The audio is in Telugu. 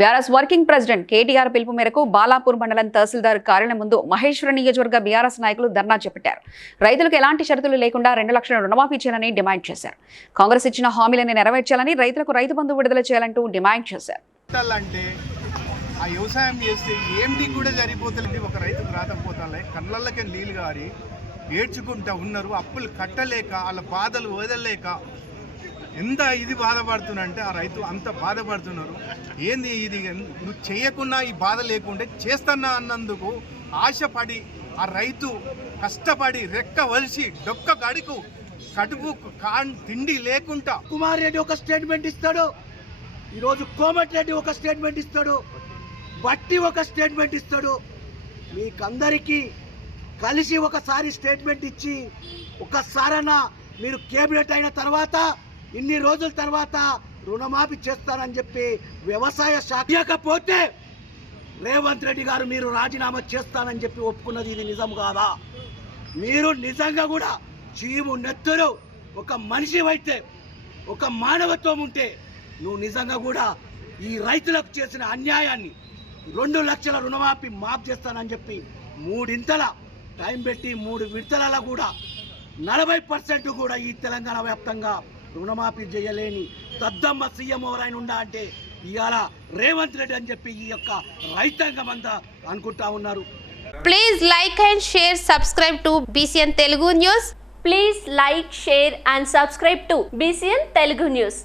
బీఆర్ఎస్ వర్కింగ్ ప్రెసిడెంట్ కేటీఆర్ పిలుపు మేరకు బాలాపూర్ మండలం తహసీల్దార్ కార్యాలయం ముందు మహేశ్వర నియోజకవర్గ బీఆర్ఎస్ నాయకులు ధర్నా చేపట్టారు. రైతులకు ఎలాంటి షరతులు లేకుండా రెండు లక్షల రుణమాఫీ చేయాలని డిమాండ్ చేశారు. కాంగ్రెస్ ఇచ్చిన హామీలను నెరవేర్చాలని రైతులకు రైతు బంధు విడుదల చేయాలంటూ డిమాండ్ చేశారు. అంటే ఆ వ్యవసాయం చేస్తే ఏంటి కూడా సరిపోతుంది ఒక రైతుకు రాకపోతాలే కళ్ళల్లకే నీళ్ళు గారి ఏడ్చుకుంటా ఉన్నారు అప్పులు కట్టలేక వాళ్ళ బాధలు వదలలేక ఎంత ఇది బాధపడుతున్నంటే ఆ రైతు అంత బాధపడుతున్నారు. ఏంది ఇది? నువ్వు చేయకున్నా ఈ బాధ లేకుంటే చేస్తున్నా అన్నందుకు ఆశపడి ఆ రైతు కష్టపడి రెక్క వలిసి డొక్క గడుకు కడుపు కాన్ తిండి లేకుండా కుమార్ రెడ్డి ఒక స్టేట్మెంట్ ఇస్తాడు. ఈరోజు కోమటిరెడ్డి ఒక స్టేట్మెంట్ ఇస్తాడు. బట్టి ఒక స్టేట్మెంట్ ఇస్తాడు. మీకందరికీ కలిసి ఒకసారి స్టేట్మెంట్ ఇచ్చి ఒకసారన్నా మీరు కేబినెట్ అయిన తర్వాత ఇన్ని రోజుల తర్వాత రుణమాఫీ చేస్తానని చెప్పి వ్యవసాయ శాఖ ఇవ్వకపోతే రేవంత్ రెడ్డి గారు మీరు రాజీనామా చేస్తానని చెప్పి ఒప్పుకున్నది ఇది నిజం కాదా? మీరు నిజంగా కూడా చీము నెత్తురు ఒక మనిషి అయితే ఒక మానవత్వం ఉంటే నువ్వు నిజంగా కూడా ఈ రైతులకు చేసిన అన్యాయాన్ని రెండు లక్షల రుణమాఫీ మాఫ్ చేస్తానని చెప్పి మూడింతల టైం పెట్టి మూడు విడతల కూడా నలభై పర్సెంట్ కూడా ఈ తెలంగాణ వ్యాప్తంగా రుణమాఫీ చేయలేని తద్దమ్మ సీఎం ఎవరైనా ఉందా అంటే ఇవాళ రేవంత్ రెడ్డి అని చెప్పి ఈ యొక్క రైతాంగం అంతా అనుకుంటా ఉన్నారు. Please like and share subscribe to BCN Telugu news please like share and subscribe to BCN Telugu news